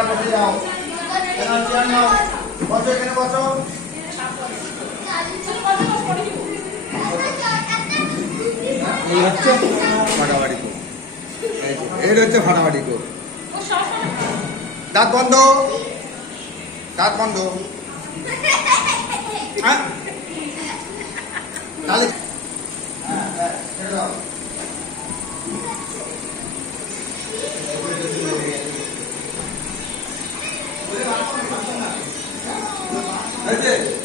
Chair বসে যাও। Chair নাও, বসো এখানে বসো। এই হচ্ছে ফাটাফাটি কোর, এই হচ্ছে ফাটাফাটি কোর। দাঁত বন্ধ, দাঁত বন্ধ। তাহলে ছেড়ে দাও। देखिए